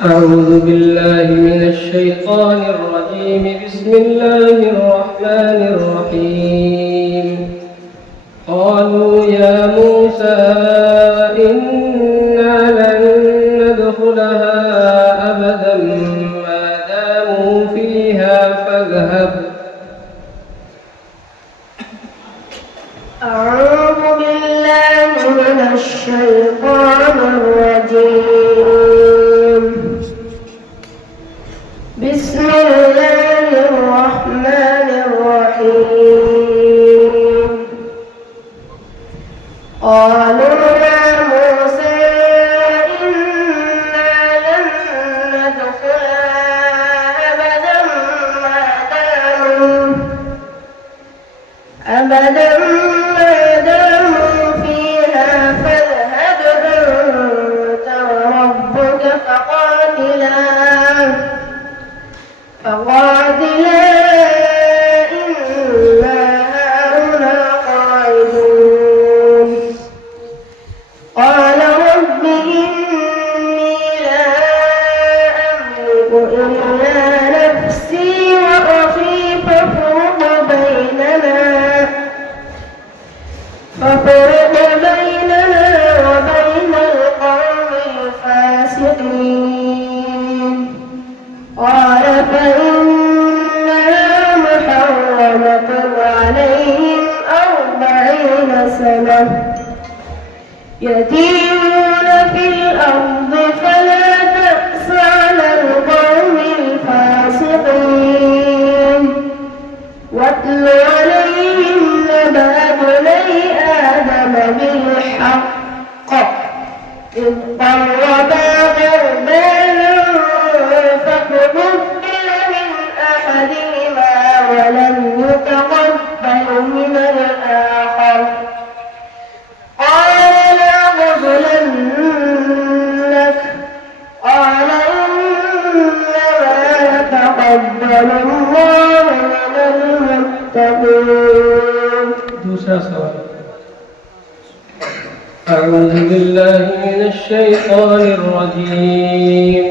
أعوذ بالله من الشيطان الرجيم. بسم الله الرحمن الرحيم. قالوا يا موسى إنا لن ندخلها أبدا ما داموا فيها فاذهب. أعوذ بالله من الشيطان الرجيم. بسم الله الرحمن الرحيم. قالوا يا موسى إنا لن ندخلها أبدا ما داموا فيها فاذهب أنت وربك فقاتلا إنا هاهنا قاعدون. قال رب إني لا أملك إلا نفسي وأخي فافرق بيننا وبين القوم الفاسقين. قال فإنها محرمة عليهم 40 سنة يتيهون في الأرض فلا تأس على القوم الفاسقين. واتل عليهم نبأ بني آدم بالحق إذ قربا قربانا فقبل من أحدهما ولم يتقبل من الآخر قال لأقتلنك. قال إنما يتقبل الله من المتقين. دوسرا سوال. أعوذ بالله من الشيطان الرجيم.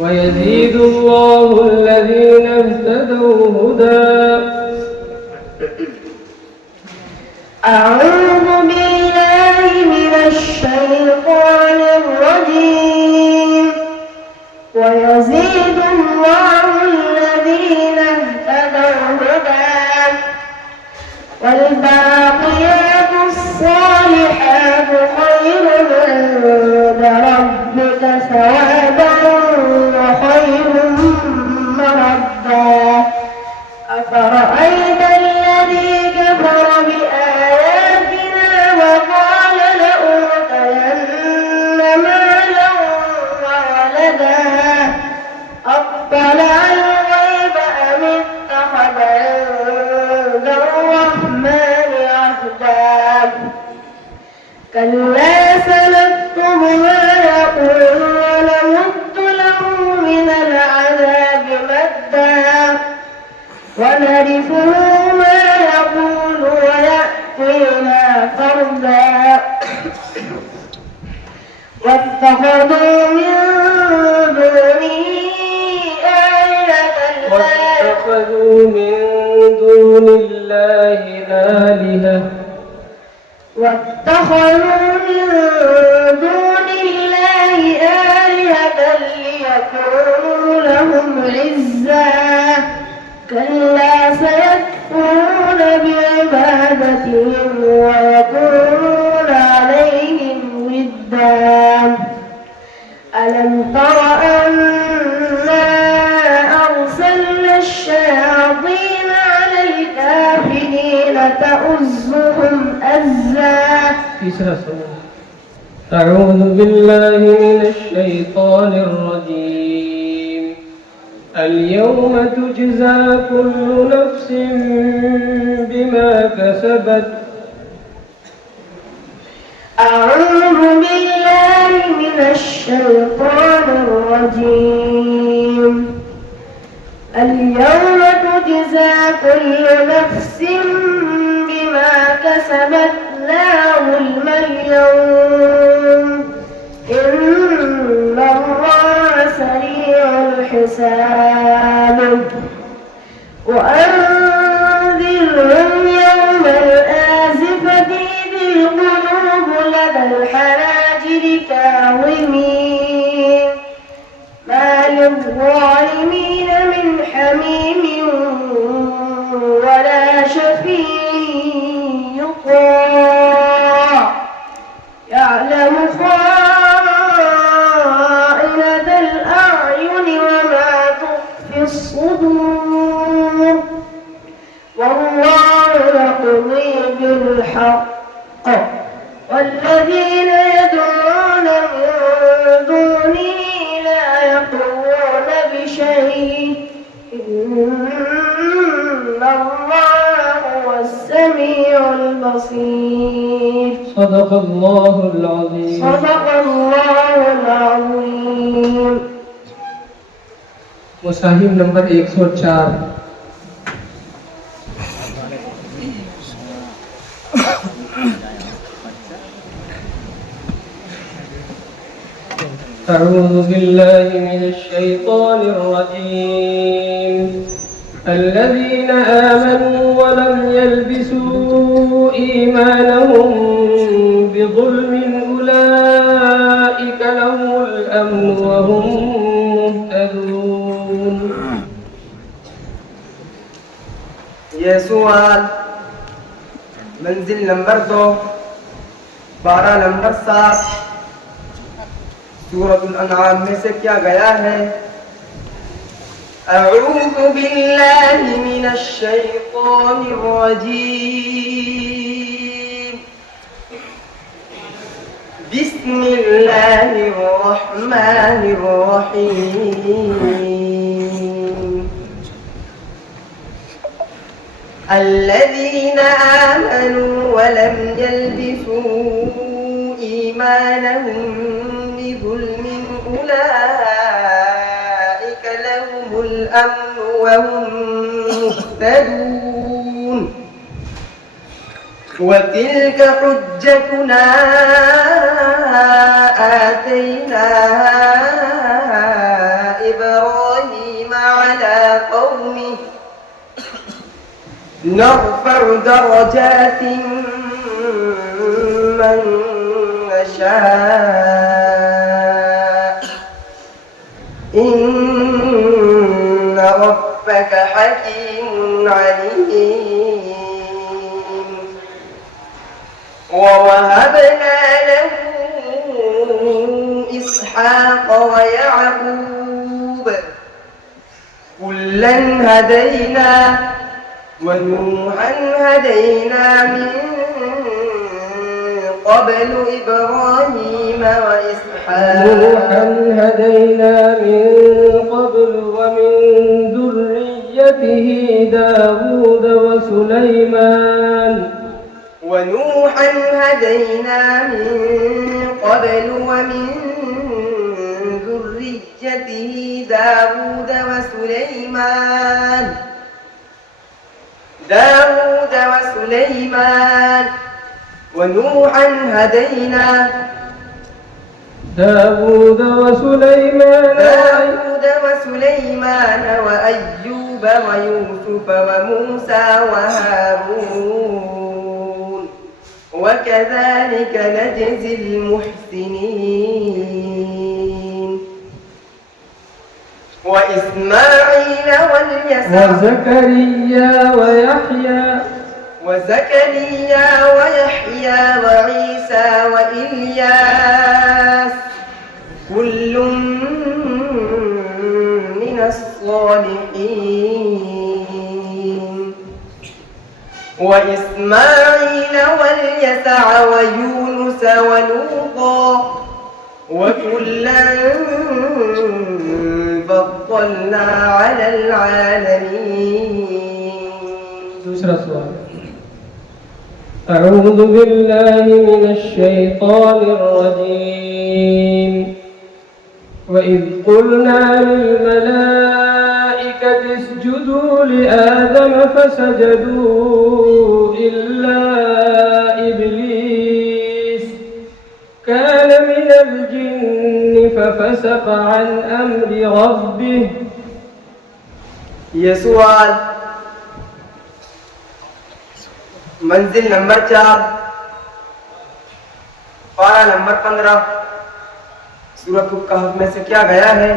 ويزيد الله الذين اهتدوا هدى. أعوذ بالله من الشيطان الرجيم. ويزيد الله الذين اهتدوا هدى. والباقيات الصالحات خير عند ربك ثوابا وخير مردا. أفرأيت الذي كفر بآياتنا وقال لأوتين مالا وولدا أطلع الغيب أم اتخذ عند الرحمن عهدا. كلا سنكتب ما يقول ونمد له من العذاب مدا ونرثه ما يقول ويأتينا فردا. واتخذوا من دون الله آلهة ليكونوا لهم عزا. كلا سيكفرون بعبادتهم ويكونون عليهم ضدا. ألم تر أنا أرسلنا الشياطين على الكافرين تؤزهم أزا. أعوذ بالله من الشيطان الرجيم. اليوم تجزى كل نفس بما كسبت. أعوذ بالله من الشيطان الرجيم. اليوم تجزى كل نفس بما كسبت لا ظلم اليوم إن الله حسابه وأنذرهم يوم الآزفة إذ القلوب لدى الحناجر كاظمين ما للظالمين من حميم ولا شفيع يطاع يعلم خائنة الأعين وما تخفي الصدور والله يقضي بالحق والذين يدعون من دونه لا يقضون بشيء إن الله هو السميع البصير. صدق الله العظيم. صدق الله العظيم. मुसाहिब नंबर 104. أعوذ بالله من الشيطان الرجيم. الذين آمنوا ولم يلبسوا إيمانهم بظلم أولئك لهم الأمن وهم مهتدون. ये सवाल मंजिल नंबर 2 12 नंबर 7 सूरतुल अनआम में से क्या गया है? अऊज़ु बिल्लाहि मिनश शैतानिर रजीम बिस्मिल्लाहिर रहमानिर रहीम الذين آمنوا ولم يلبسوا إيمانهم بظلم أولئك لهم الأمن وهم مهتدون وتلك حجتنا آتيناها إبراهيم على قومه نرفع درجات من نشاء إن ربك حكيم عليم ووهبنا له إسحاق ويعقوب كلا هدينا ونوحا هدينا من قبل إبراهيم وإسحاق نوحا هدينا من قبل ومن ذريته داود وسليمان ونوحا هدينا من قبل ومن ذريته داود وسليمان ونوحا هدينا داود وسليمان وأيوب ويوسف وموسى وهارون وكذلك نجزي المحسنين وإسماعيل واليسع وزكريا ويحيى وعيسى وإلياس كل من الصالحين وإسماعيل واليسع ويونس ولوطا وكلا فضلنا على العالمين. दूसरा सवाल. أعوذ بالله من الشيطان الرجيم. وإذ قلنا للملائكة اسجدوا لآدم فسجدوا إلا إبليس كان من الجن ففسق عن أمر ربه ये सवाल मंजिल नंबर 4, पारा नंबर 15, सूरह कहफ में से क्या गया है?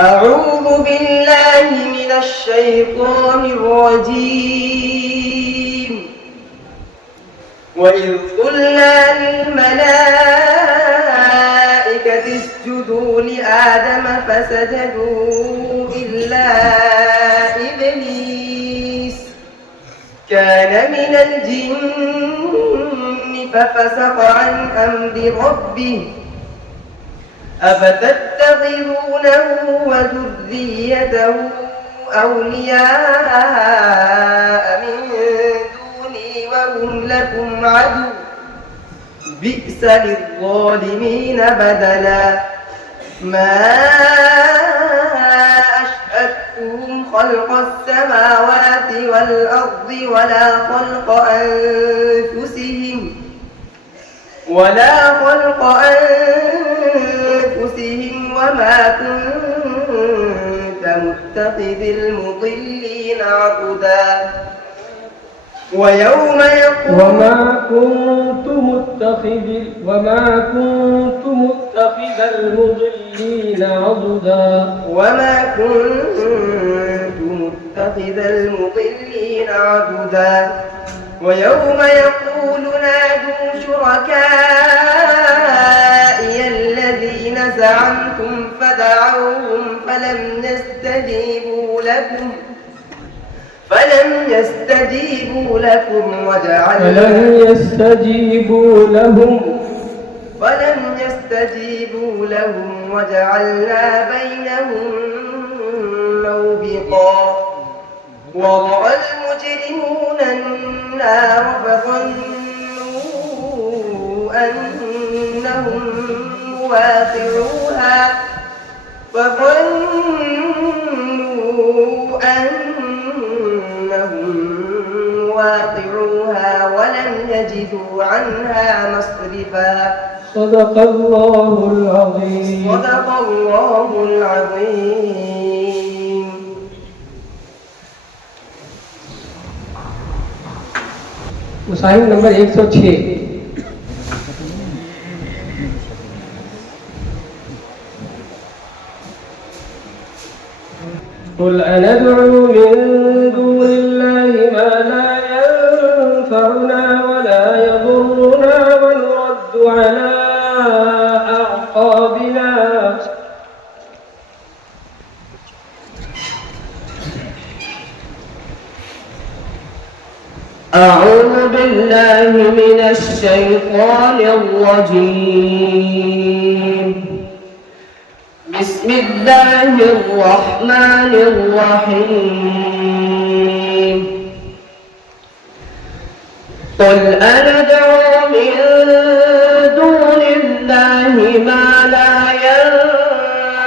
अऊज़ु बिल्लाहि मिनश शैतानिर रजीम वइज़ क़ुल्ना लिल मलाइकति इसजुदू लिआदम फसजदू इल्ला इब्लीस कान मिनल जिन्न फफसक़ अन अम्रि रब्बिह أفتتخذونه وذريته أولياء من دوني وهم لكم عدو بئس للظالمين بدلا ما أشهدتهم خلق السماوات والأرض ولا خلق أنفسهم وما كنت متخذ المضلين عضدا وما كنت متخذ المضلين عضدا ويوم يقول نادوا شركائي الذين زعمتم فدعوهم فلم يستجيبوا لكم وجعلنا بينهم موبقا ورأى المجرمون النار فظنوا أنهم مواقعوها ولم يجدوا عنها مصرفا صدق الله العظيم. मुसाहिब नंबर 106। قل أندعو من دون الله ما لا ينفعنا ولا يضرنا ونرد على أعقابنا أعوذ بالله من الشيطان الرجيم. بسم الله الرحمن الرحيم. قل أندعو من دون الله ما لا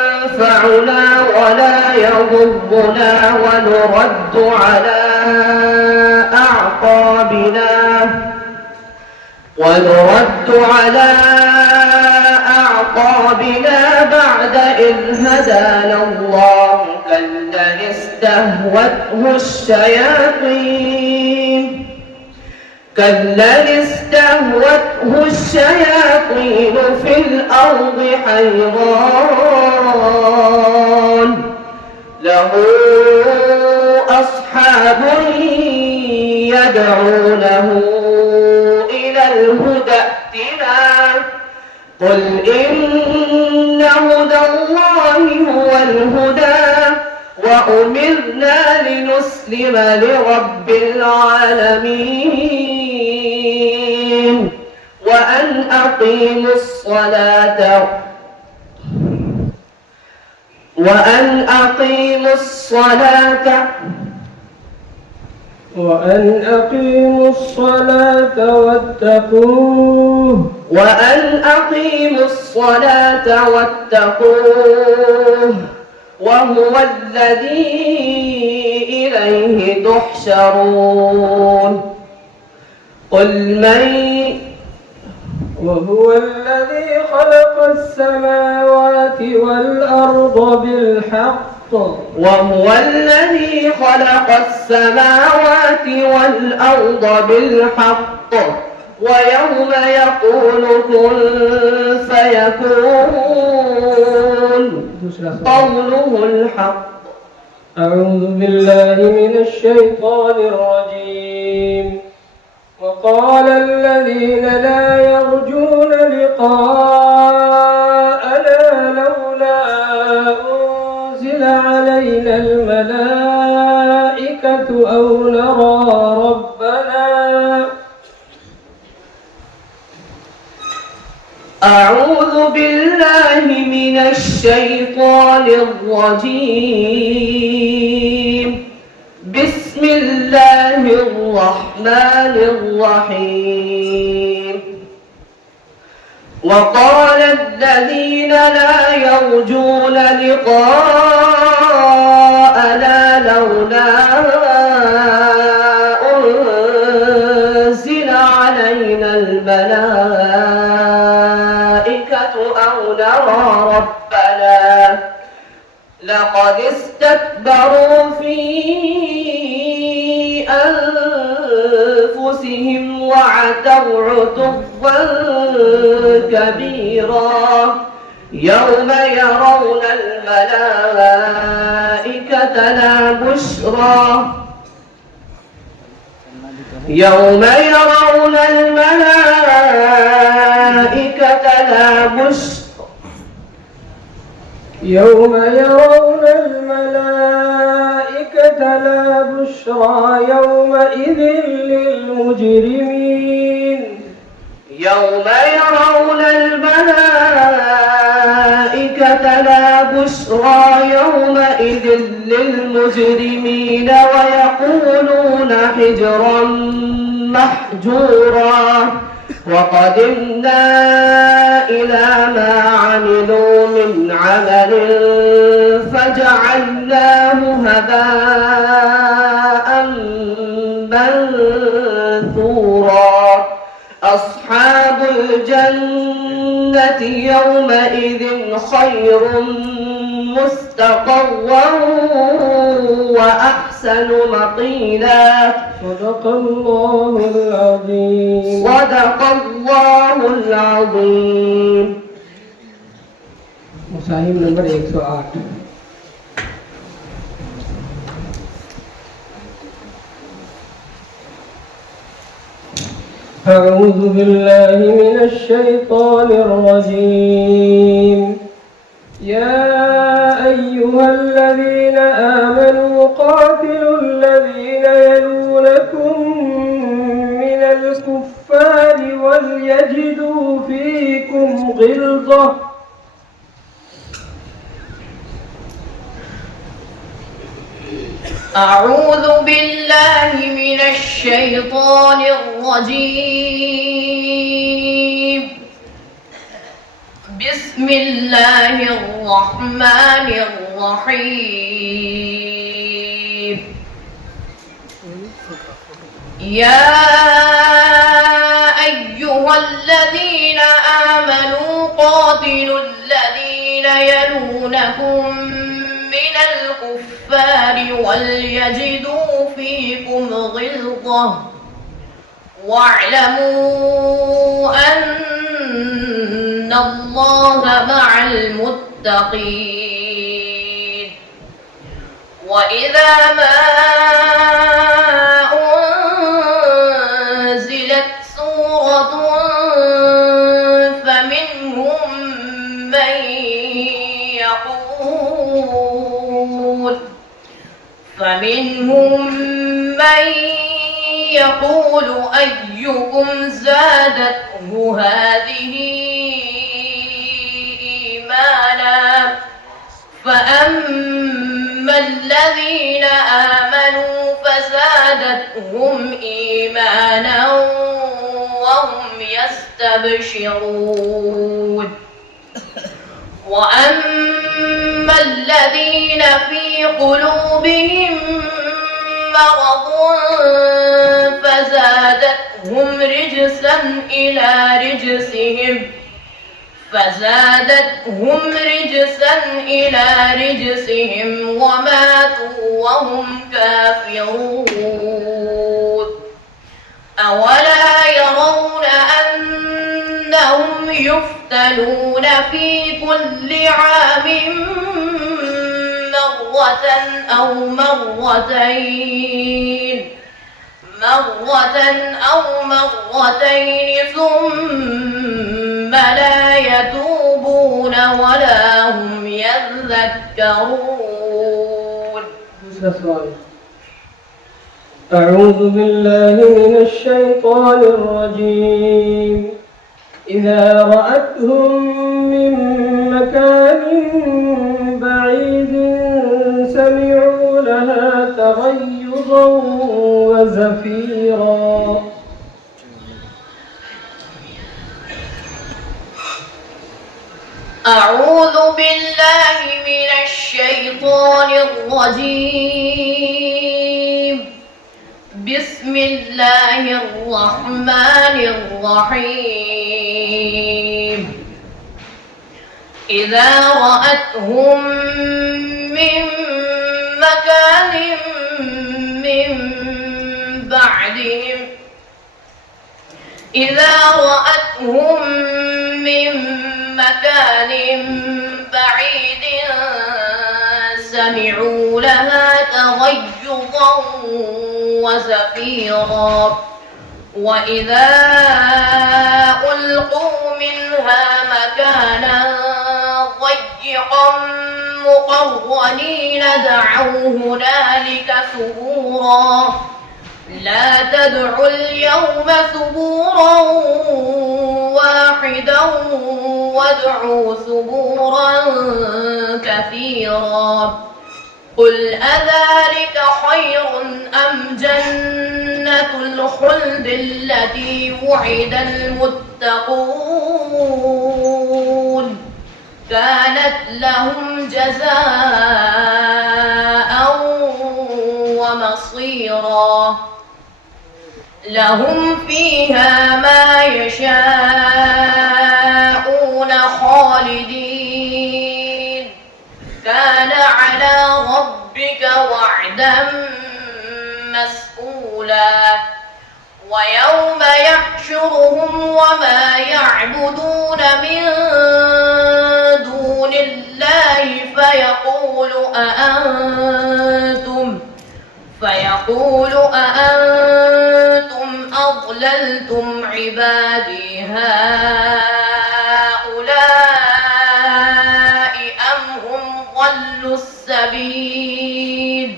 ينفعنا ولا يضرنا ونرد على أعقابنا بعد إذ هدانا الله كالذي استهوته الشياطين في الأرض حيران له أصحاب يدعونه إلى الهدى ائتنا قل إن هدى الله هو الهدى وأمرنا لنسلم لرب العالمين وأن أقيموا الصلاة واتقوه وهو الذي إليه تحشرون. وهو الذي خلق السماوات والأرض بالحق وهو الذي خلق السماوات والأرض بالحق ويوم يقول كن فيكون قوله الحق. أعوذ بالله من الشيطان الرجيم. وقال الذين لا يرجون لقاءنا لولا أنزل علينا الملائكة أو نرى ربنا. أعوذ بالله من الشيطان الرجيم. بسم الله الرحمن الرحيم. وقال الذين لا يرجون لقاءنا لولا أنزل علينا الملائكة أو نرى ربنا لقد استكبروا في أنفسهم وعتوا عتوا كبيرا. يوم يرون الملائكة لا بشرى يوم يرون الملائكة لا بشرى يوم يرون الملائكة لا بشرى يومئذ للمجرمين. يوم يرون الملائكة لا بشرى يومئذ للمجرمين ويقولون حجرا محجورا. وقدمنا إلى ما عملوا من عمل فجعلناه هباء منثورا. أصحاب الجنة يومئذ خير مستقرا وأحسن مقيلا. صدق الله العظيم. صدق الله العظيم. मुसाहिब नंबर 108. أعوذ بالله من الشيطان الرجيم. يا أيها الذين آمنوا قاتلوا الذين يلونكم من الكفار وليجدوا فيكم غلظة. أعوذ بالله من الشيطان الرجيم. بسم الله الرحمن الرحيم. يا أيها الذين آمنوا قاتلوا الذين يلونكم من الكفار وليجدوا فيكم غلظة واعلموا أن الله مع المتقين. وإذا ما أنزلت سورة فمنهم من يقول أيكم زادته هذه إيمانا. فأما الذين آمنوا فزادتهم إيمانا وهم يستبشرون. وأما الذين في قلوبهم مرض فزادتهم رجسا إلى رجسهم فزادتهم رجسا إلى رجسهم وماتوا وهم كافرون أولا يرون أنهم يفتنون في كل عام مرة أو مرتين ثم لا يتوبون ولا هم يذكرون. أعوذ بالله من الشيطان الرجيم. إذا رأتهم من مكان بعيد سمعوا لها تغيظا وزفيرا. أعوذ بالله من الشيطان الرجيم. بسم الله الرحمن الرحيم. إذا رأتهم من مكان بعيد سمعوا لها تغيظا وزفيرا وإذا ألقوا منها مكانا ضيقا مقرنين دعوا هنالك ثبورا لا تدعوا اليوم ثبورا واحدا وادعوا ثبورا كثيرا. قل أذلك خير أم جنة الخلد التي وعد المتقون كانت لهم جزاء ومصيرا لهم فيها ما يشاءون خالدين كان على ربك وعدا مسئولا. ويوم يحشرهم وما يعبدون من دون الله فيقول أضللتم عبادي هؤلاء أم هم ضلوا السبيل.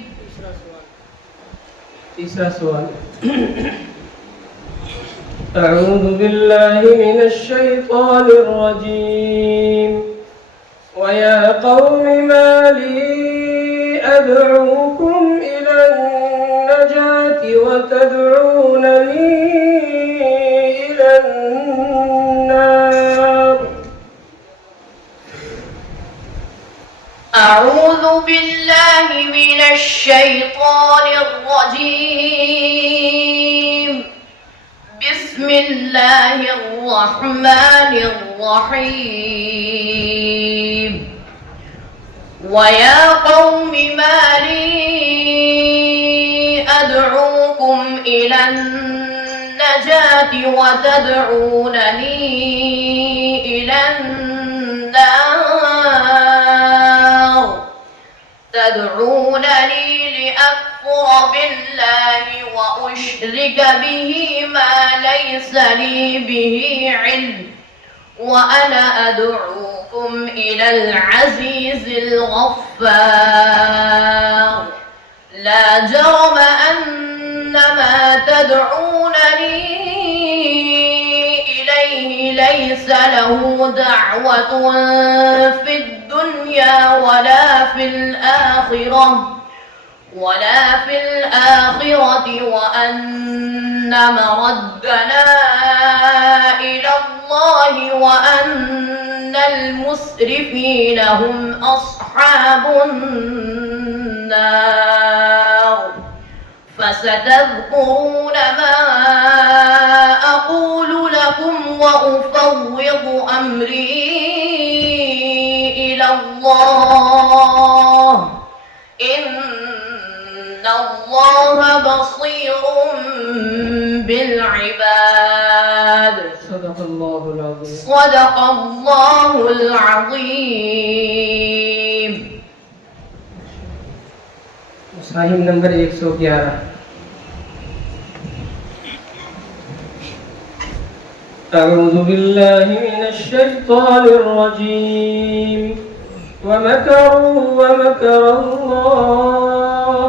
أعوذ بالله من الشيطان الرجيم. ويا قوم ما لي أدعوكم إلى النجاة وتدعونني إلى النار. أعوذ بالله من الشيطان الرجيم. بسم الله الرحمن الرحيم. ويا قوم ما لي أدعوكم إلى النجاة وتدعونني إلى النار. تدعونني لأكفر بالله وأشرك به ما ليس لي به علم وأنا أدعوكم إلى العزيز الغفار. لا جرم أن ما تدعونني إليه ليس له دعوة في الدنيا ولا في الآخرة وأن مردنا إلى الله وأن المسرفين هم أصحاب النار. فستذكرون ما أقول لكم لكم وأفوض أمري إلى الله إن الله بصير بالعباد. صدق الله العظيم. صدق الله العظيم. मुसाहिब नंबर 111। أعوذ بالله من الشيطان الرجيم ومكروا ومكر الله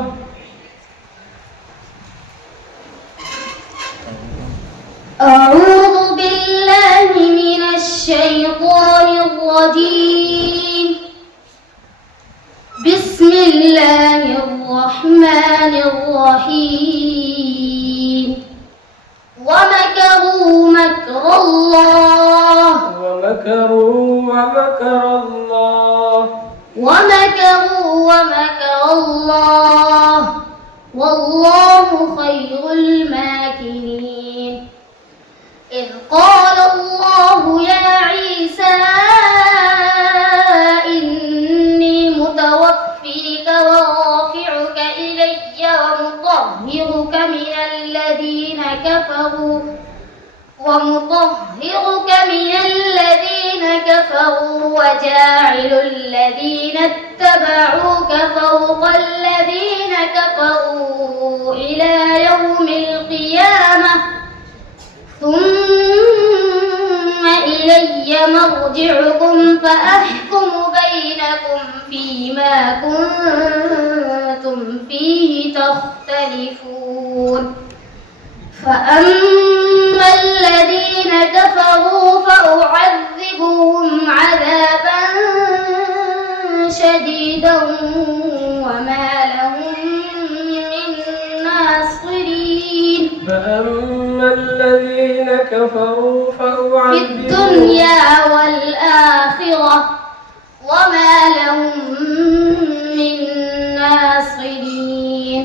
أعوذ بالله من الشيطان الرجيم بسم الله الرحمن الرحيم ومكروا مكر الله ومكروا ومكر الله ومكروا ومكر الله والله خير الماكرين. إذ قال الله يا عيسى إني متوفيك ورافعك إلي ومطهرك من الذين كفروا وجاعل الذين اتبعوك فوق الذين كفروا إلى يوم القيامة ثم إلي مرجعكم فأحكم بينكم فيما كنتم فيه تختلفون. فأما الذين كفروا فأعذبهم عذابا شديدا وما لهم من ناصرين. فأما الذين كفروا في فأعذبهم الدنيا والآخرة وما لهم من ناصرين.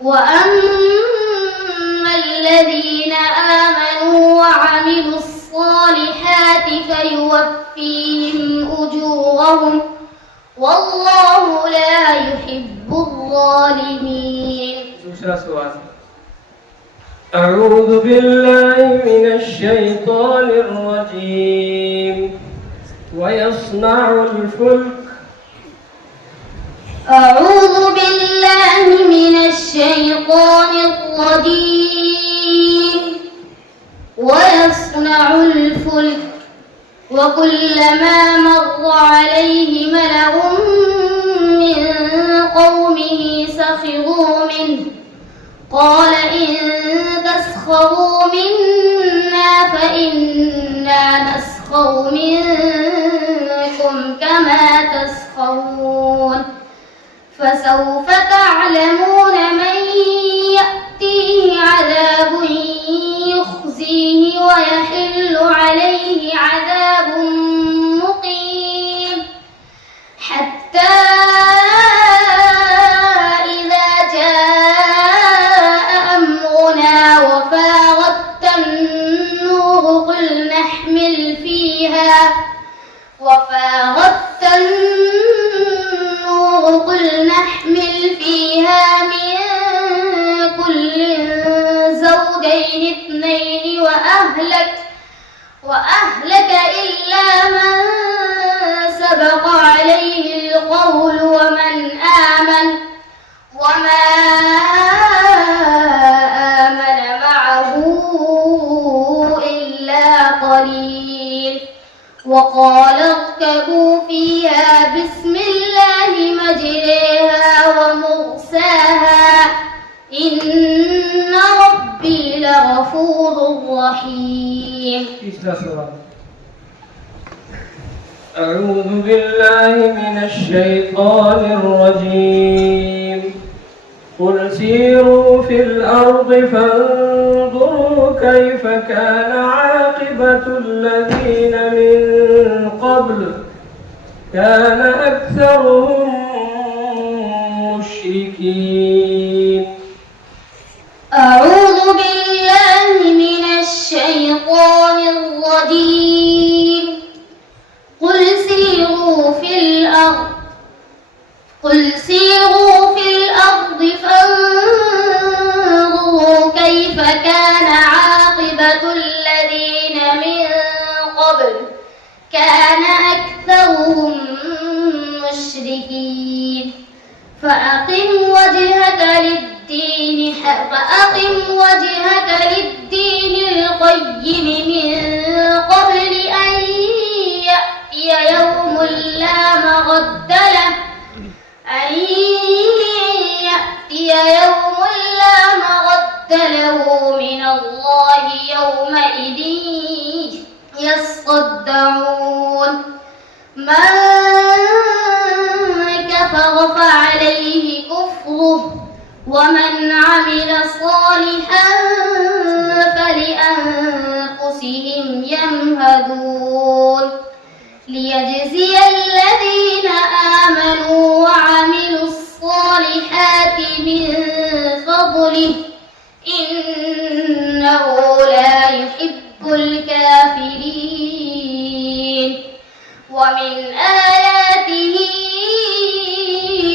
وأما الذين آمنوا وعملوا الصالحات فيوفيهم أجورهم والله لا يحب الظالمين. दूसरा सवाल। أعوذ بالله من الشيطان الرجيم ويصنع الفلك أعوذ بالله من الشيطان الرجيم ويصنع الفلك وكلما مر عليه ملأ من قومه سخروا منه قال إن تسخروا منا فإنا نسخر منكم كما تسخرون. فسوف تعلمون من يأتيه عذاب يخزيه ويحل عليه عذاب مقيم. حتى إذا جاء أمرنا وفارت النور قل نحمل فيها من كل زوجين اثنين وأهلك إلا من سبق عليه القول ومن آمن وما آمن معه إلا قليل. وقال اركبوا فيها بسم الله مجريها ومرساها إن ربي لغفور رحيم. तीसरा सवाल। أعوذ بالله من الشيطان الرجيم قل سيروا في الأرض فانظروا كيف كان عاقبة الذين من قبل كان أكثرهم مشركين. أعوذ بالله من الشيطان قل سيروا في الأرض فانظروا كيف كان عاقبة الذين من قبل كان أكثرهم مشركين فأقم وجهك للدين القيم من قبل أن يأتي يوم لا مرد له من الله يومئذ يصدعون من كفر فعليه كفره ومن عمل صالحا فلأنفسهم يمهدون ليجزي الذين آمنوا وعملوا الصالحات من فضله إنه لا يحب الكافرين ومن آياته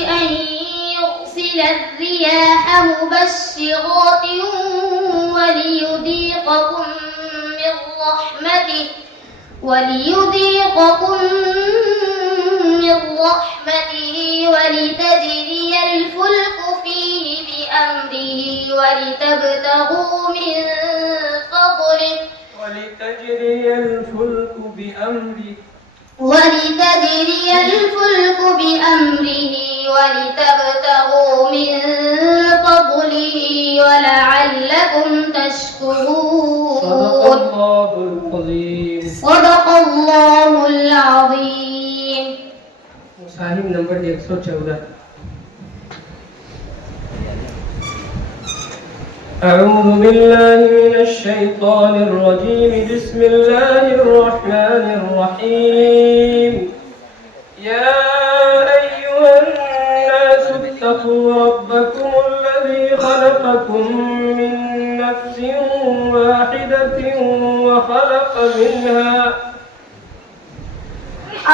أن يرسل الرياح مبشرات وليذيقكم من رحمته ولتجري الفلك فيه بأمره ولتبتغوا من فضله ولتبتغوا من فضله ولعلكم تشكرون. صدق الله العظيم. मुसाहिब नंबर 114. أعوذ بالله من الشيطان الرجيم. بسم الله الرحمن الرحيم. يا أيها الناس اتقوا ربكم الذي خلقكم من نفس واحدة وخلق منها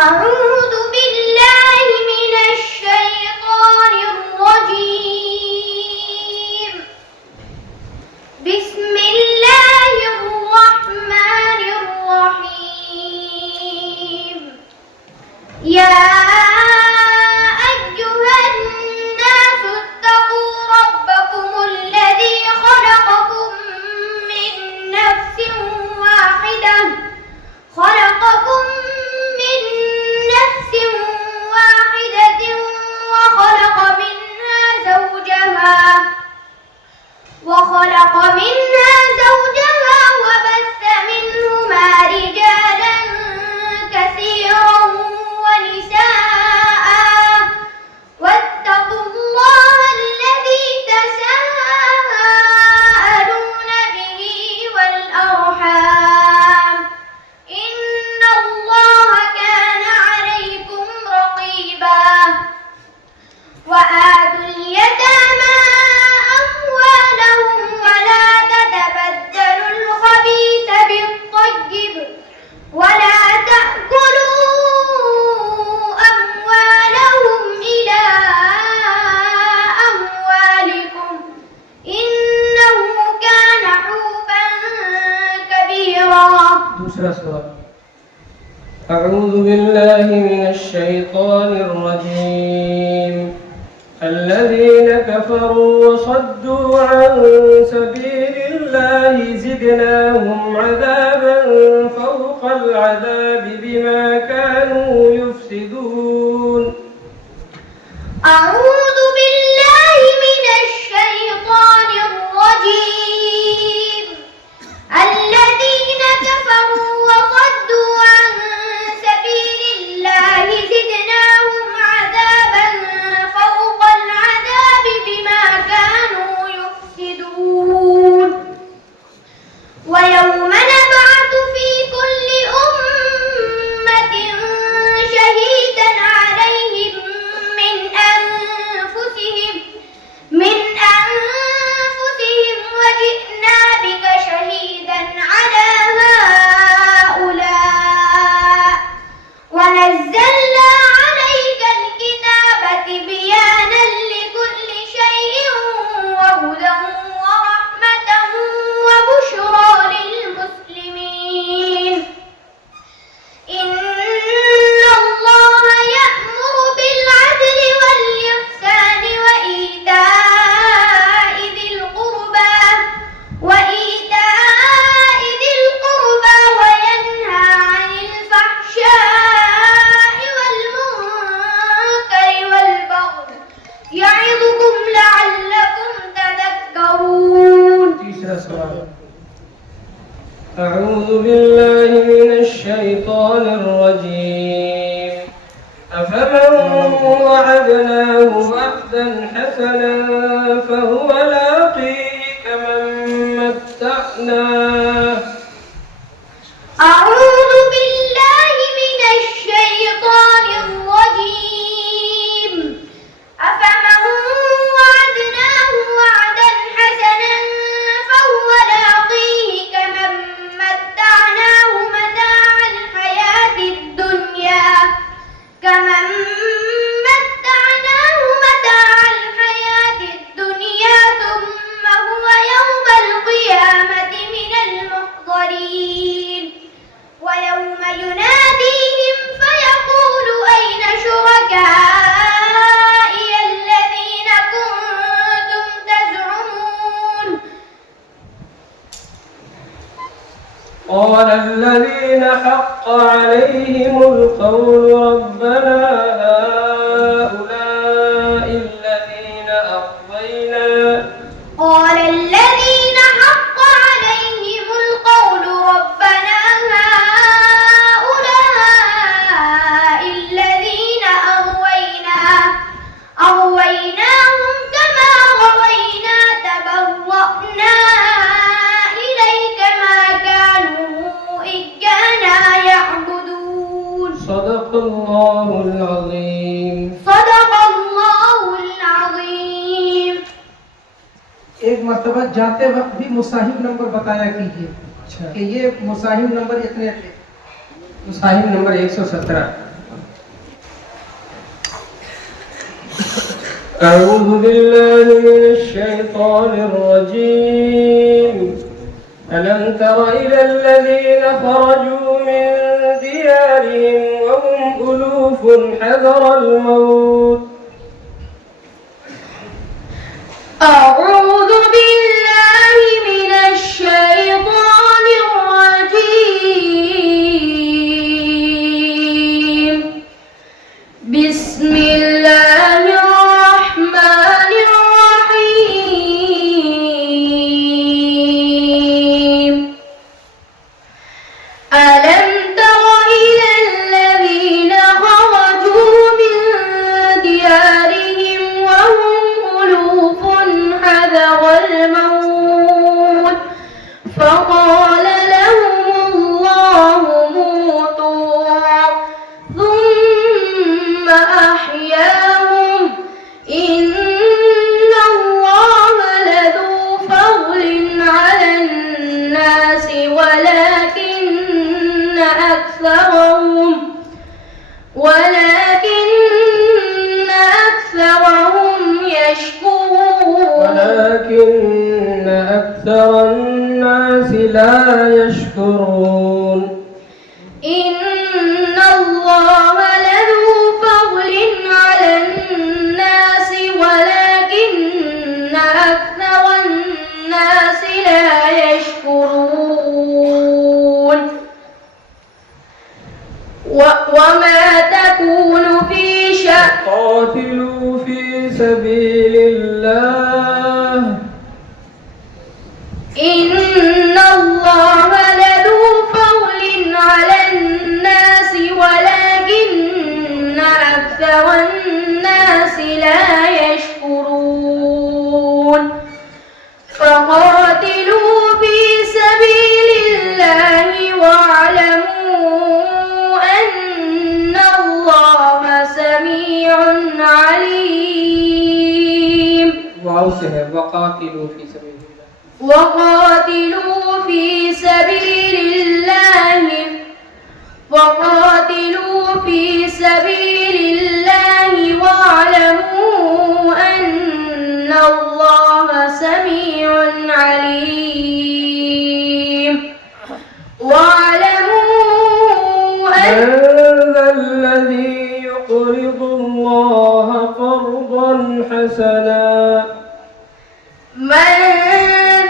أعوذ بالله من الشيطان الرجيم. بسم الله الرحمن الرحيم. يا أيها الناس اتقوا ربكم الذي خلقكم من نفس واحدة وخلق منها زوجها وبث منهما رجالا كثيرا ونساء واتقوا الله الذي تساءلون به والأرحام إن الله كان عليكم رقيبا. وآتوا اليتامى أموالهم ولا تتبدلوا الخبيث بالطيب ولا تأكلوا أموالهم إلى أموالكم إنه كان حوبا كبيرا. दूसरा सवाल. أعوذ بالله من الشيطان الرجيم. الذين كفروا وصدوا عن سبيل الله زدناهم عذابا فوق العذاب بما كانوا يفسدون. أعوذ بالله من الشيطان الرجيم. الذين كفروا وصدوا عن سبيل الله زدناهم عذابا فوق العذاب بما كانوا يفسدون. ويوم نبعث في كل أمة شهيدا عليهم من أنفسهم بالله من الشيطان الرجيم أفمن وعدناه وعدا حسنا فهو لاقيه كمن متعناه أعوذ بالله من الشيطان الرجيم أفمن وعدناه وعدا حسنا فهو لاقيه كمن متعناه متاع الحياة الدنيا ثم هو يوم القيامة من المحضرين ويوم يناديهم فيقول أين شركائي الذين كنتم تزعمون قال الذين حق عليهم القول ربنا هؤلاء الذين أغوينا قال الذين حق عليهم القول ربنا هؤلاء الذين أغويناهم كما غوينا تبرأنا إليك ما كانوا إيانا يعبدون صدق الله العظيم صدق الله العظيم एक मर्तबा जाते वक्त भी मुसाहिब नंबर बताया कीजिए कि ये मुसाहिब नंबर इतने थे। मुसाहिब नंबर 117 أعوذ بالله من الشيطان الرجيم ألم تر إلى الذين خرجوا من ديارهم وهم ألوف حذر الموت أعوذ بالله من الشيطان الرجيم بسم الله الرحمن الرحيم ألم تر إلى الذين خرجوا من ديارهم وهم ألوف حذر الموت فقال لهم الله موتوا ثم أحياهم إن الله لذو فضل على الناس ولكن أكثرهم يشكرون ولكن أكثر الناس لا يشكرون إن الله لذو فضل على الناس ولكن أكثر الناس لا يشكرون وما تكون في شأن قاتلوا في سبيل الله إن الله لذو فضل على الناس ولكن أكثر الناس لا يشكرون فقاتلوا في سبيل الله واعلموا أن الله سميع عليم वाव से है वक़ातिलू फी सबीलिल्लाह وقاتلوا في سبيل الله واعلموا أن الله سميع عليم واعلموا أن من ذا الذي يقرض الله قرضا حسنا من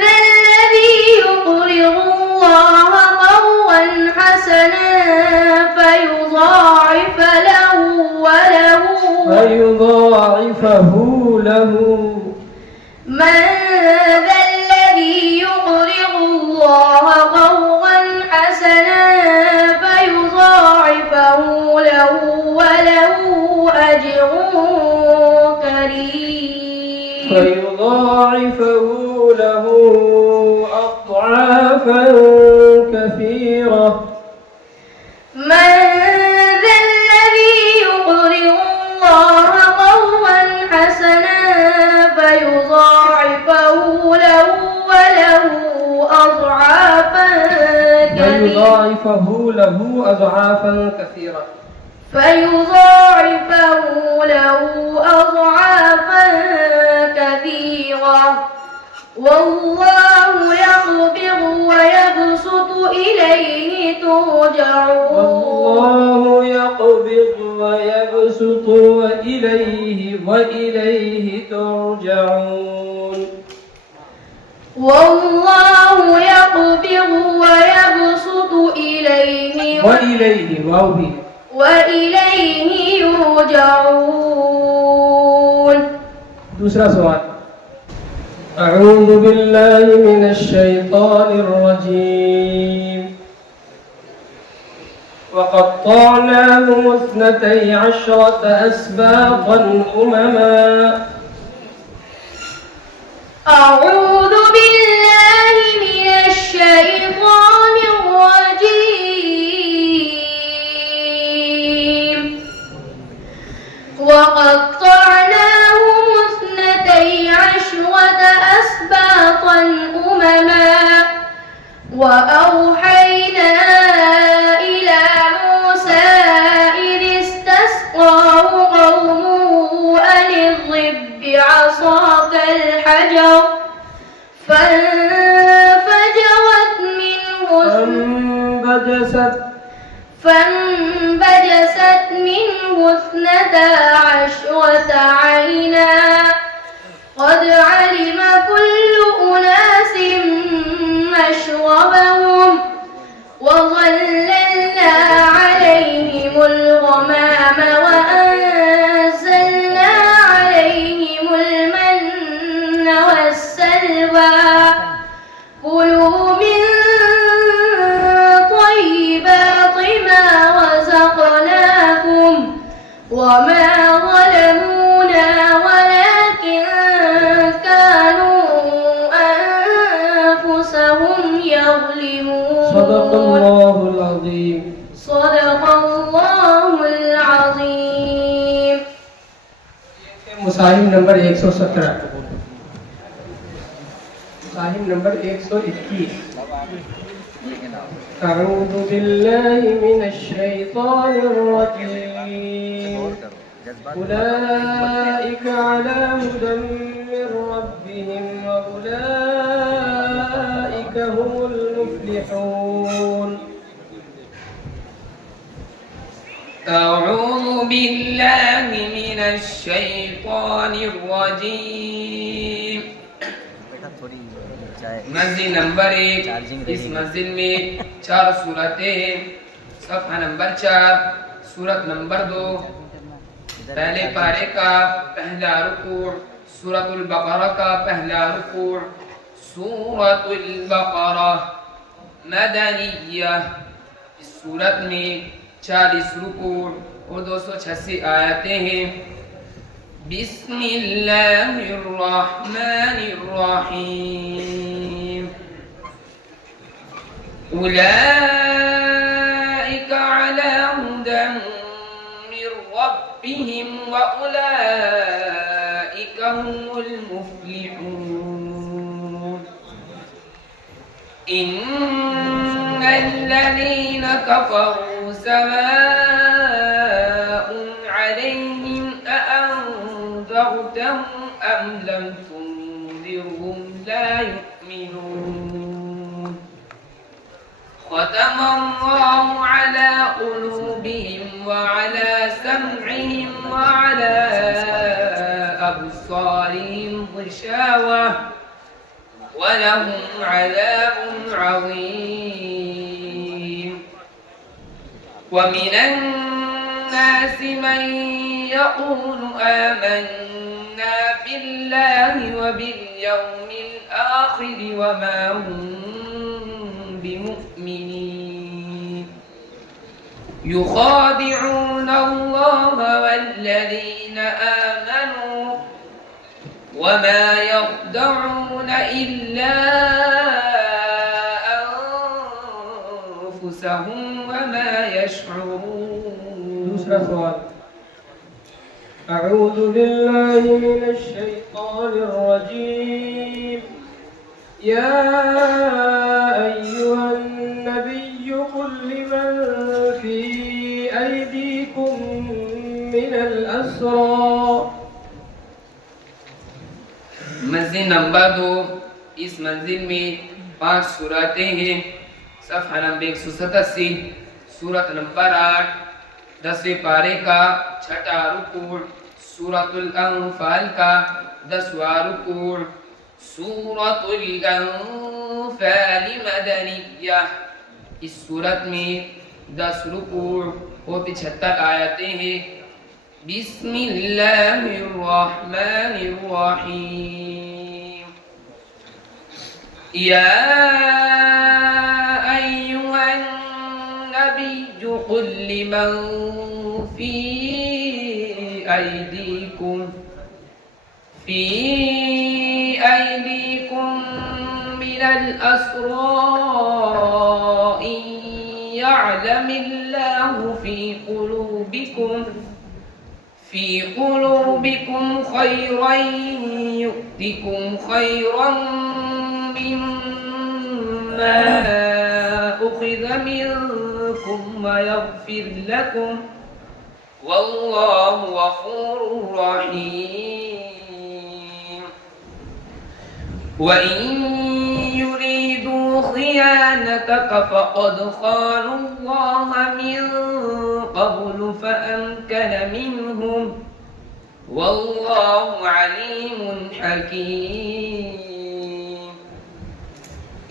ذا الذي يقرض الله قرضا حسنا فيضاعفه له من ذا الذي يقرض الله قرضا حسنا كريم فيضاعفه له أضعافا كثيرة. من ذا الذي يقرض الله قرضا حسنا فيضاعفه له وله أضعافا كثيرة فيضاعفه له أضعافا كثيرة والله يقبض ويبسط إليه ترجعون. والله يقبض ويبسط وإليه ترجعون. والله يقبض ويبسط وإليه يرجعون. दूसरा सवाल أعوذ بالله من الشيطان الرجيم وقطعناهم 12 أسباطا أمما. أعوذ بالله من الشيطان الرجيم وقطعناهم 12 أسباطا أمما وأوحينا إلى موسى إذ استسقاه قومه أن اضرب بعصاك الحجر فانبجست منه 12 عينا قد علم كل أناس مشربهم وظللنا عليهم الغمام وأنزلنا عليهم المن والسلوى كلوا من طيبات ما رزقناكم وما ظلمونا ولكن كانوا أنفسهم يظلمون. صدق الله العظيم. صدق الله العظيم. मुसाहिब नंबर 117 मुसाहिब नंबर 121 أعوذ بالله من الشيطان الرجيم أولئك على هدى من ربهم وأولئك هم المفلحون. أعوذ بالله من الشيطان الرجيم. मस्जिद नंबर 1 इस मस्जिद में 4 सूरतें हैं। सफ़ा नंबर 4 सूरत नंबर 2 पहले पारे का पहला रुकू सूरतुल बकरा का पहला रुकू सूरतुल बकरा मदनिया। इस सूरत में 40 रुकू और 286 आयतें हैं। बिस्मिल्लाहिर्रहमानिर्रहीम उलाइका अला हुदन मिर रब्बिहिम व उलाइका हुमुल मुफ्लिहून। इन्नल्लज़ीन कफ़रू सवाउन अलैहिम أأنذرتهم أم لم تنذرهم لا يؤمنون ختم الله على قلوبهم وعلى سمعهم وعلى أبصارهم غشاوة ولهم عذاب عظيم. ومن الناس من يقول آمنا بالله وباليوم الآخر وما هم بمؤمنين يخادعون الله والذين آمنوا وما يخدعون إلا أنفسهم وما يشعرون. दूसरा सवाल أعوذ بالله من الشيطان الرجيم يا أيها النبي قل لمن في أيديكم من الأسرى मंजिल नंबर 2 इस मंजिल में 5 सूरतें हैं। सफ़हा नंबर 187 सूरत नंबर 8 10वें पारे का 6वां रुकू सूरतुल अनफाल का 10वां रुकू सूरतुल अनफाल मदनिया। इस सूरत में 10 रुकू और 75 आयतें हैं। बिस्मिल्लाहिर्रहमानिर्रहीम या अय्युहन नबिय्यु कुल लिमन फी अयदीकुम मिनल अस्रा इन यअलमिल्लाहु في قلوبكم خيرا يؤتكم خيرا مما أخذ منكم ويغفر لكم والله غفور رحيم وإن يريدوا خيانتك فقد خانوا الله من قبل فأمكن منهم والله عليم حكيم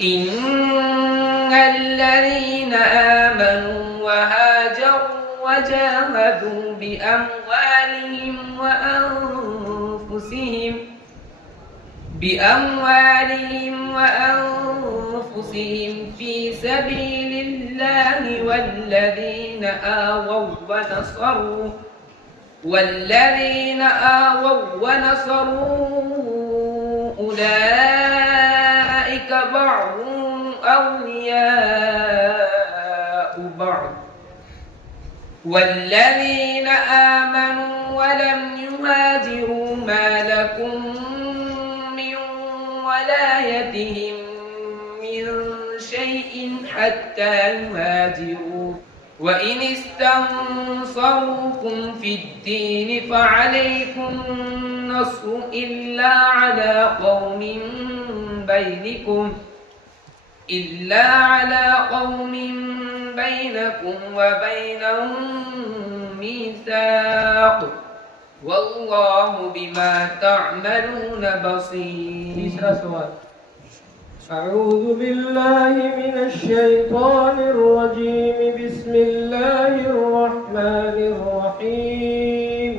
إن الذين آمنوا وهاجروا وجاهدوا بأموالهم وأنفسهم في سبيل الله والذين آووا ونصروا أولئك بعضهم أولياء بعض والذين آمنوا ولم يهاجروا ما لكم من ولايتهم من شيء حتى يهاجروا وإن استنصروكم في الدين فعليكم النصر إلا على قوم بينكم وبينهم ميثاق والله بما تعملون بصير. तीसरा सवाल أعوذ بالله من الشيطان الرجيم بسم الله الرحمن الرحيم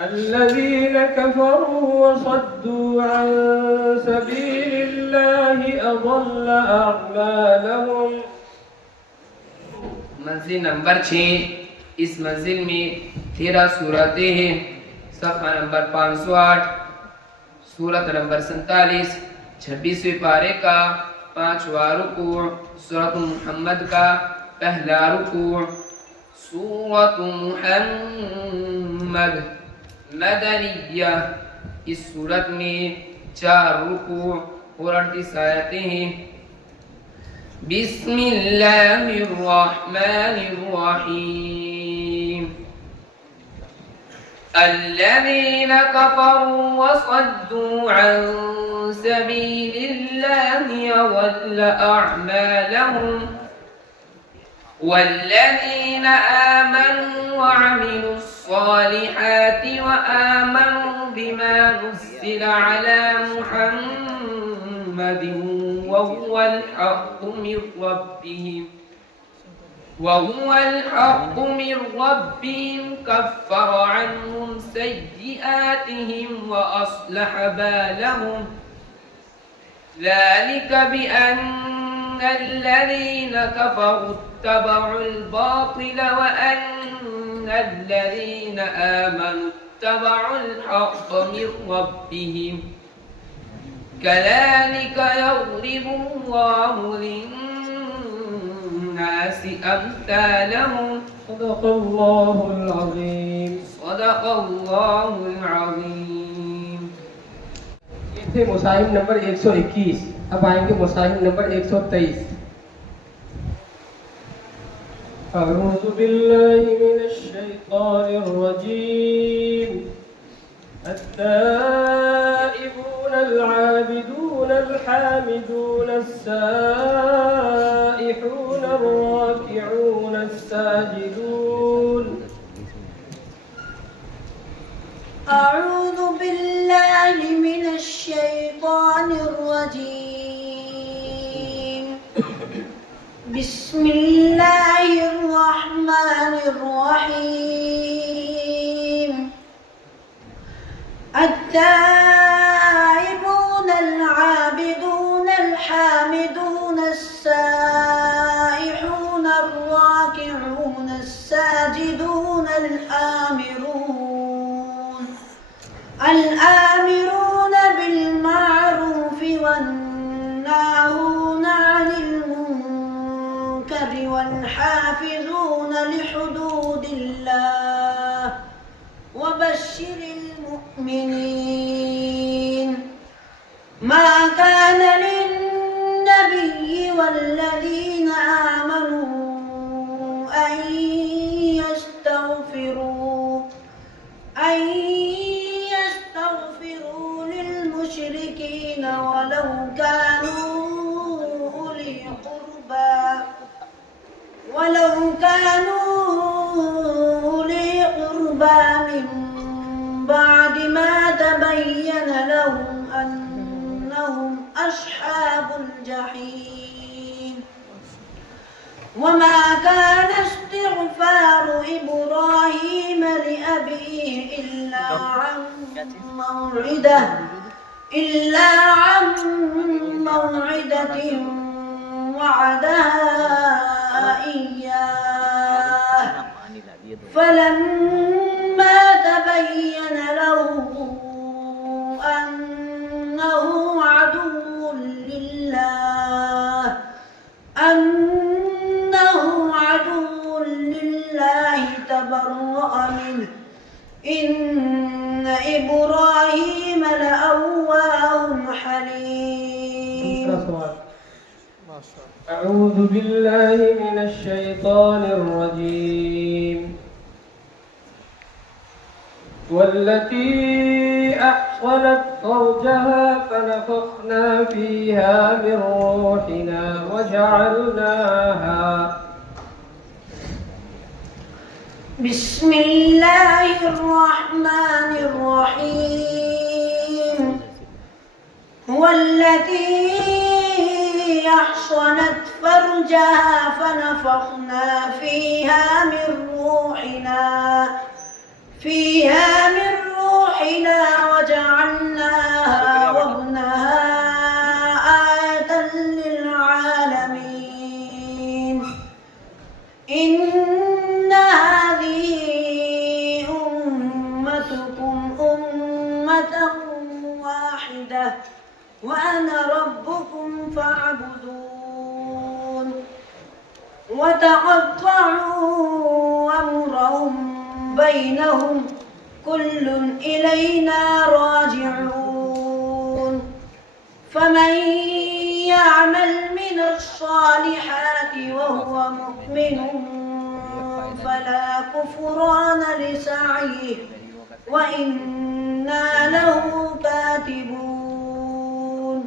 الذين كفروا وصدوا عن سبيل الله أضل أعمالهم. मंजिल नंबर 6 इस मंजिल में 13 सूरतें हैं। सफ़हा नंबर 508 सूरत नंबर 47 26वें पारे का 5वां रुकू सूरत मुहम्मद का पहला रुकू सूरत मुहम्मद मदनिया। इस सूरत में 4 रुकू और 38 आयतें हैं। बिस्मिल्लाहिर्रहमानिर्रहीम الذين كفروا وصدوا عن سبيل الله أضل أعمالهم والذين آمنوا وعملوا الصالحات وآمنوا بما نزل على محمد وهو الحق من ربهم كفر عنهم سيئاتهم وأصلح بالهم ذلك بأن الذين كفروا اتبعوا الباطل وأن الذين آمنوا اتبعوا الحق من ربهم كذلك يضرب الله للناس أمثالهم صدق الله العظيم. صدق الله العظيم. ये थे मुसाहिब नंबर 121. अब आएंगे मुसाहिब नंबर 123. أعوذ بالله من الشيطان الرجيم. التائبون العابدون الحامدون السائحون الراكعون الساجدون. أعوذ بالله من الشيطان الرجيم. بسم الله الرحمن الرحيم. التائبون العابدون الحامدون السائحون الراكعون الساجدون الآمرون بالمعروف والناهون عن المنكر والحافظون لحدود الله وبشر المؤمنين. ما كان للنبي والذين آمنوا أن يستغفروا للمشركين ولو كانوا أولي قربى من بعد ما تبين لهم أنهم أصحاب الجحيم. وما كان استغفار إبراهيم لأبيه إلا عن موعدة وعدها إياه فلما تبين له أنه عدو لله تبرأ منه. إن إبراهيم لأواه حليم. أعوذ بالله من الشيطان الرجيم. والتي أحصنت فرجها فنفخنا فيها من روحنا وجعلناها. بسم الله الرحمن الرحيم. والتي أحصنت فرجها فنفخنا فيها من روحنا وجعلناها وابنها آية للعالمين. إن هذه أمتكم أمة واحدة وأنا ربكم فاعبدون. وتقطعوا أمرهم بينهم كل إلينا راجعون. فمن يعمل من الصالحات وهو مؤمن فلا كفران لسعيه وإنا له كاتبون.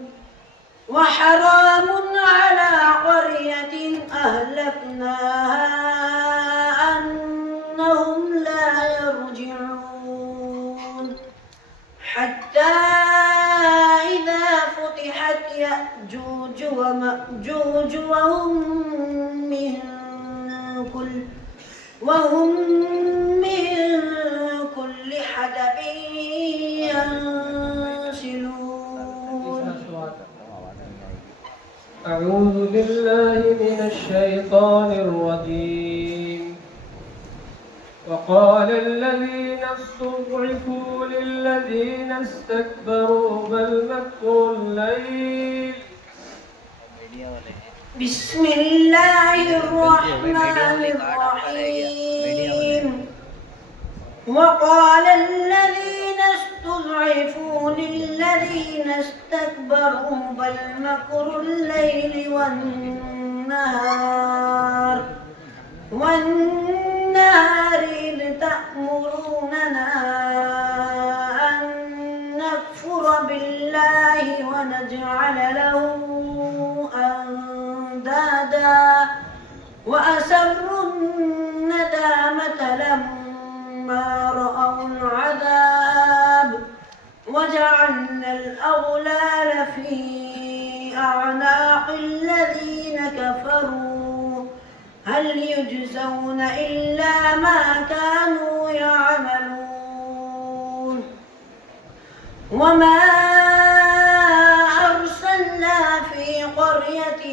وحرام على قرية أهلكناها أنهم لا يرجعون. حتى إذا فتحت يأجوج ومأجوج وهم من كل حدب ينسلون. أعوذ بالله من الشيطان الرجيم. وقال الذين استضعفوا للذين استكبروا بل مكر الليل. بسم الله الرحمن الرحيم. وقال الذين استضعفوا للذين استكبروا بل مكر الليل والنهار إذ تأمروننا أن نكفر بالله ونجعل له أندادا وأسروا الندامة لما رأوا العذاب وجعلنا الأغلال في أعناق الذين كفروا هل يجزون إلا ما كانوا يعملون. وما أرسلنا في قرية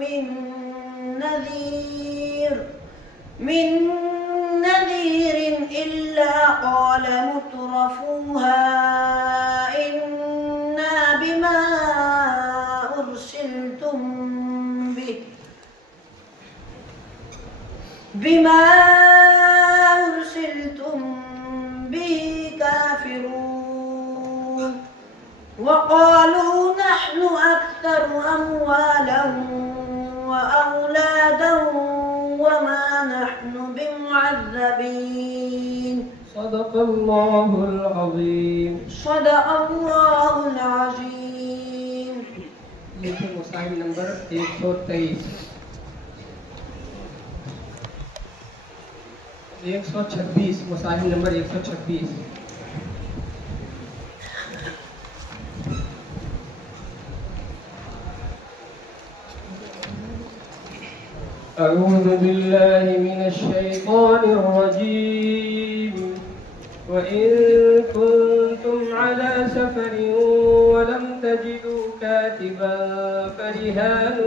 من نذير إلا قال مترفوها إنا بما أرسلتم به كافرون. وقالوا نحن أكثر أموالا وأولادا وما نحن بمعذبين. صدق الله العظيم. صدق الله العظيم. ये थे मुसाहिब नंबर 123, 126 मुसाहिब नंबर 126। أعوذ بالله من الشيطان الرجيم. وإن كنتم على سفر ولم تجدوا كاتبا فرهان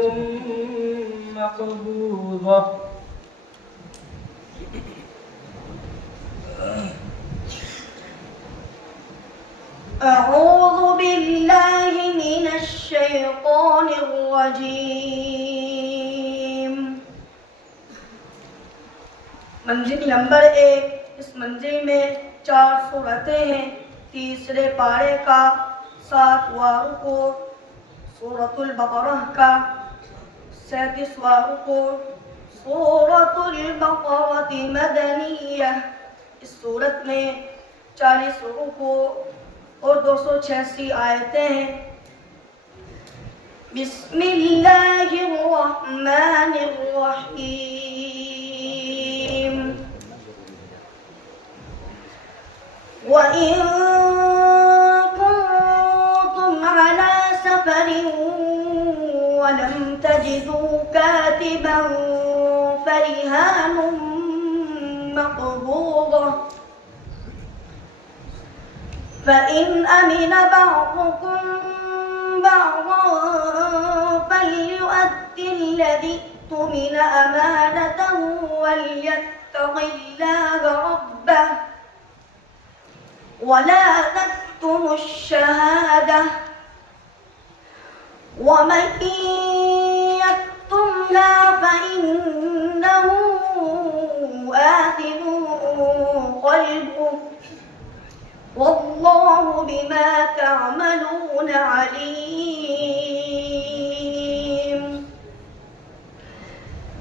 مقبوضة. أعوذ بالله من الشيطان الرجيم। मंजिल नंबर 1। इस मंजिल में 4 सूरतें हैं। तीसरे पारे का 7वां रुकू, सूरतुल बकरह का 37वां रुकू। सूरतुल बकरह मदनिया। इस सूरत में 40 रुकू और 286 आयतें हैं। बिस्मिल्लाहिर्रहमानिर्रहीम। वइन कुंतुम अला सफरिन वलम तजिदू कातिबन फरिहानुम मक़बूदा فإن أمن بعضكم بعضا فليؤدي الذي اؤتمن أمانته وليتق الله ربه ولا تكتموا الشهادة ومن يكتمها فإنه آثم قلبه والله بما تعملون عليم.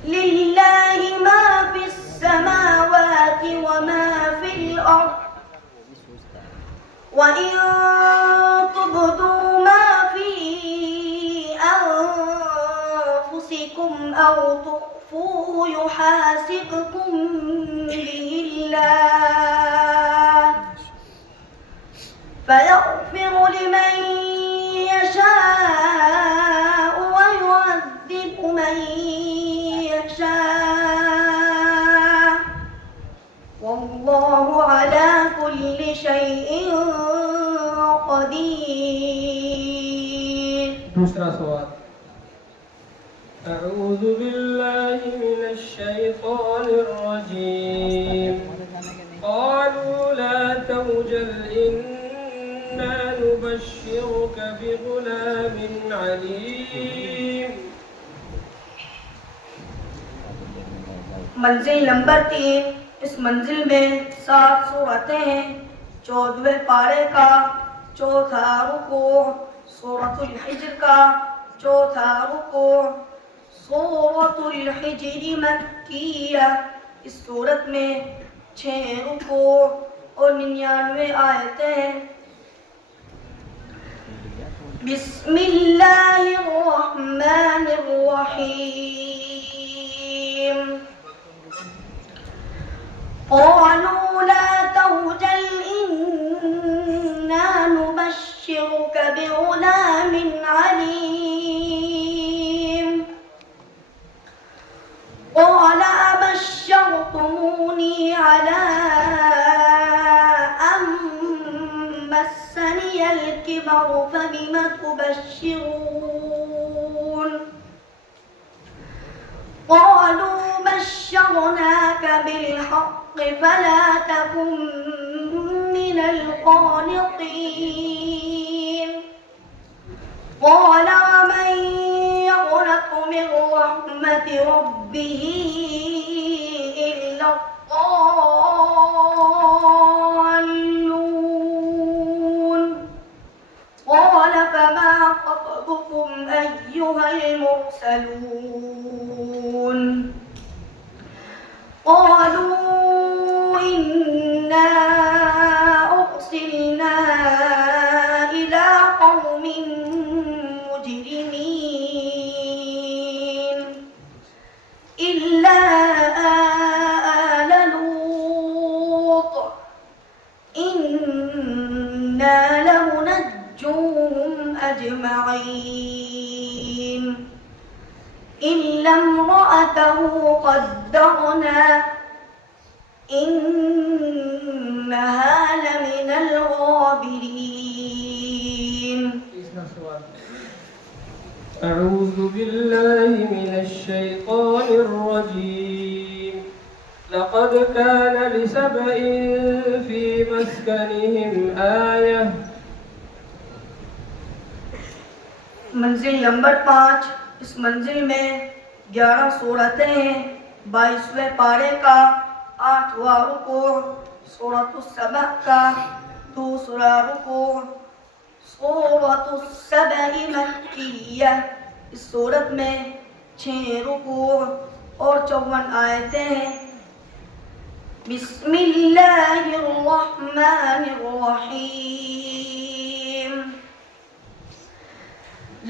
لله ما في السماوات وما في الأرض وإن تبدوا ما في أنفسكم أو تخفوه يحاسبكم به الله فيغفر لمن يشاء ويعذب من يشاء والله على كل شيء قدير. दूसरा सवाल। أعوذ بالله من الشيطان الرجيم. توجل إنا نبشرك بغلام عليم. मंजिल नंबर 3। इस मंजिल में 7 सूरतें हैं। 14वें पारे का चौथा रुकू, सूरतुल हिज्र का चौथा रुकू। सूरतुल हिज्र मक्किया, इस सूरत में 6 रुकू और 99 आयतें हैं। बिस्मिल्लाहिर्रहमानिर्रहीम। قالوا لا توجل إنا نبشرك بغلام عليم. قال أبشرتموني على أن مسني الكبر فبم تبشرون. قالوا بشرناك بالحق فلا تكن من القانطين. قال ومن يقنط من رحمة ربه إلا الضالون. قال فما خطبكم أيها المرسلون؟ قالوا إنا أرسلنا إلى قوم مجرمين إلا آل لوط إنا لمنجوهم أجمعين إلا امرأته قدرنا إنها لمن الغابرين. أعوذ بالله من الشيطان الرجيم. لقد كان لسبإ في مسكنهم آية. मंजिल नंबर 5। इस मंजिल में 11 सूरतें हैं। 22वें पारे का 8वां रुकू, सूरतुस सबअ का दूसरा रुकू। सूरतुस सबअ मक्किया, इस सूरत में 6 रुकू और 54 आयतें हैं। बिस्मिल्लाहिर्रहमानिर्रहीम।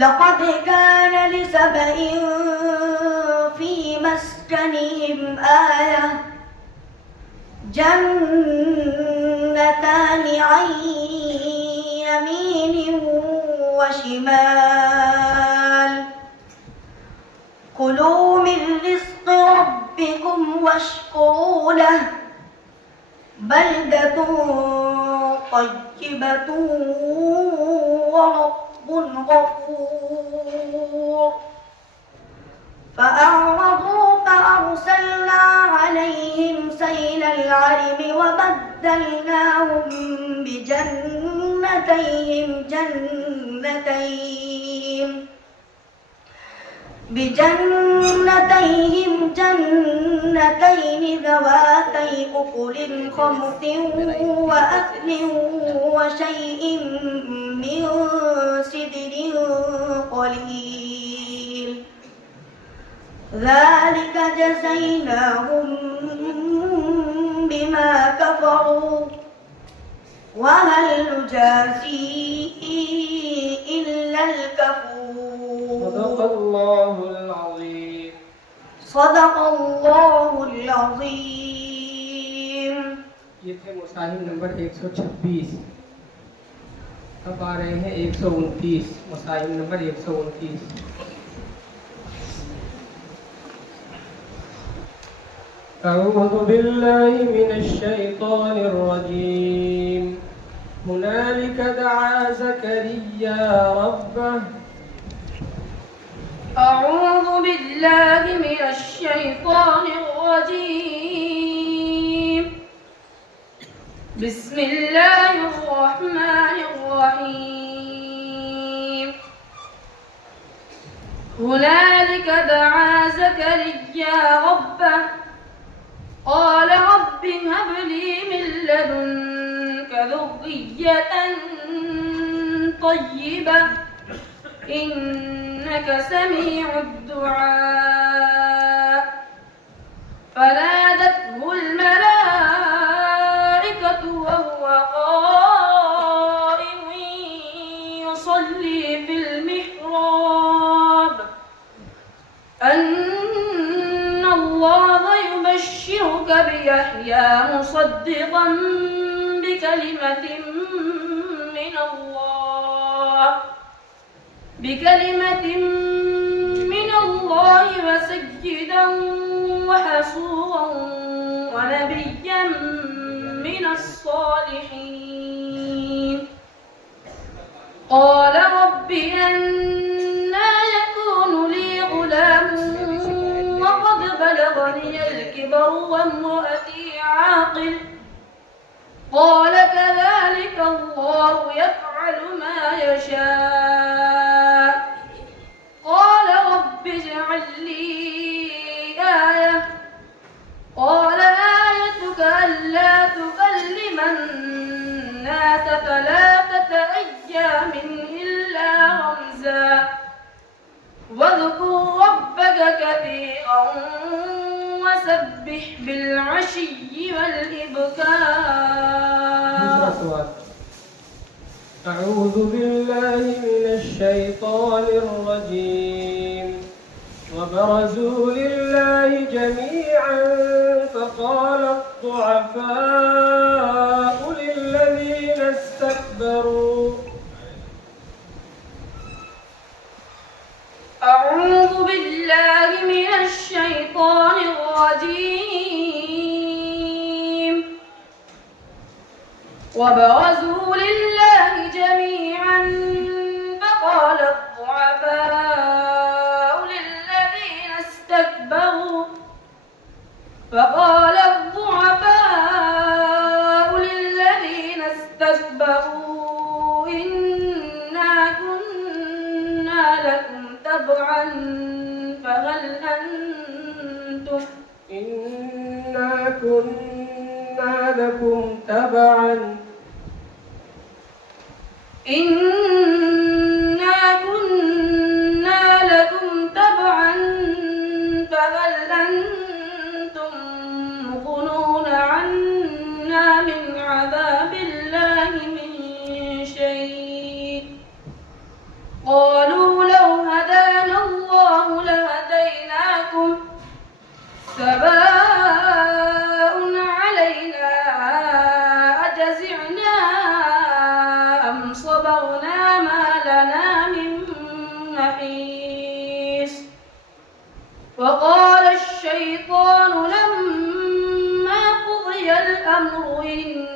लक़द कान लिसबइन फी मस्कनिहिम आया जन्नतान अन यमीन व शिमाल कुलू मिन रिज़्क़ि रब्बिकुम वश्कुरू लहु बल्दतुन तय्यिबतुन व रब्बुन गफूर। فأعرضوا فأرسلنا عليهم سيل العرم وبدلناهم بجنتيهم جنتين ذواتي أكل خمط وأثل وشيء من سدر قليل ذلك جزيناهم بما كفروا وهل نجازي إلا الكفور. صدق الله العظيم. صدق الله العظيم. ये थे मुसाहिब नंबर 126। अब आ रहे हैं 129, मुसाहिब नंबर 129। أعوذ بالله من الشيطان الرجيم. هنالك دعا زكريا ربه. أعوذ بالله من الشيطان الرجيم. بسم الله الرحمن الرحيم هنالك دعا زكريا ربه قال رب هب لي من لدنك ذرية طيبة إنك سميع الدعاء فنادته الملائكة وهو قائم يصلي في المحراب أن الله يبشرك بيحيى مصدقا بكلمة من الله وسيدا وحصورا ونبيا من الصالحين قال رب أنى يكون لي غلام وقد بلغني الكبر وامرأتي عاقل قال كذلك الله يفعل ما يشاء قال رب اجعل لي آية قال آيتك ألا تكلم الناس 3 أيام إلا رمزا واذكر ربك كثيرا وسبح بالعشي والإبكار. أعوذ بالله من الشيطان الرجيم وبرزوا لله جميعا فقال الضعفاء للذين استكبروا أعوذ بالله من الشيطان الرجيم وبرزوا لله جميعا فقال الضعفاء للذين استكبروا إنا كنا لكم تبعا فهل أنتم مغنون عنا من عذاب الله من شيء قالوا لو هدانا الله لهديناكم سواء علينا أجزعنا أم صبرنا ما لنا من محيص وقال الشيطان لما قضي الأمر إن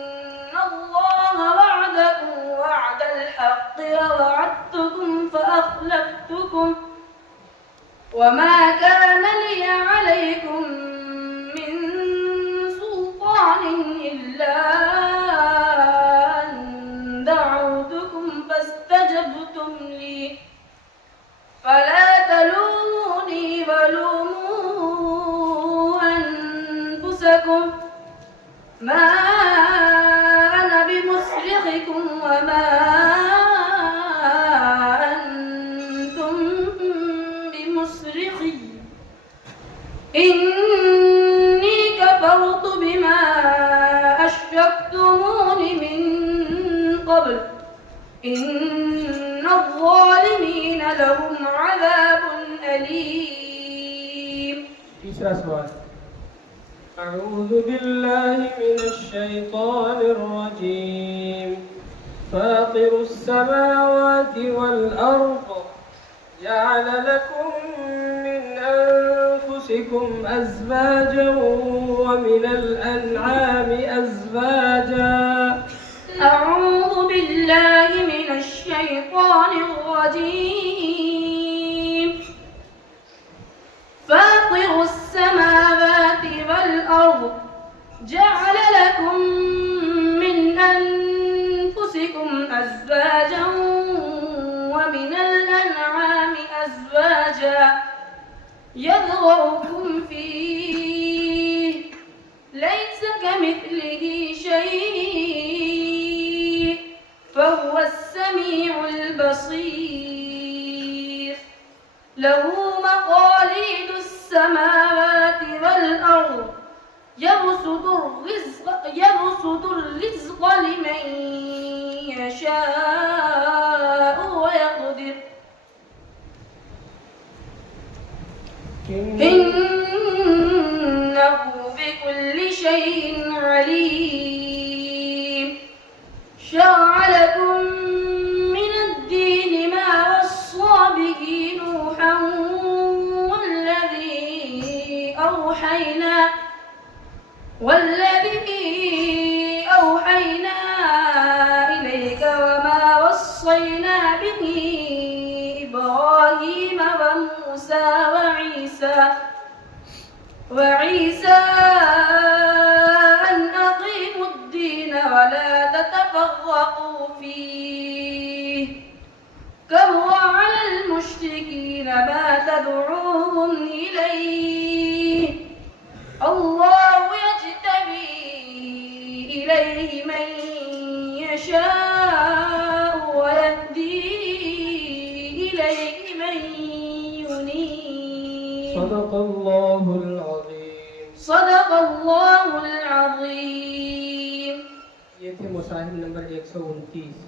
الله وعدكم وعد الحق ووعدتكم فأخلفتكم وما كان لي عليكم من سلطان إلا أن دعوتكم فاستجبتم لي فلا تلوموني ولوموا أنفسكم ما أنا بمصرخكم وما أنتم بمصرخي إني كفرت بما أشركتمون من قبل إن الظالمين لهم عذاب أليم. तीसरा सवाल أعوذ بالله من الشيطان الرجيم فاطر السماوات والأرض جعل لكم من أنفسكم أزواجا ومن الأنعام أزواجا. أعوذ بالله من الشيطان الرجيم فاطر السماوات والأرض جعل لكم من أنفسكم أزواجا ومن الأنعام أزواجا يذرؤكم فيه ليس كمثله شيء فهو السميع البصير له مقاليد السماوات والأرض يبسط الرزق لمن يشاء ويقدر إنه بكل شيء عليم شرع لكم من الدين ما وصى به نوحا والذي أوحينا إليك وما وصينا به إبراهيم وموسى وعيسى أن أقيموا الدين ولا تتفرقوا فيه كبر على المشركين ما تدعوهم إليه الله يجتبي إليه من يشاء ويهدي إليه من ينيب صدق الله العظيم صدق الله العظيم ये थे मुसाहिब नंबर 129।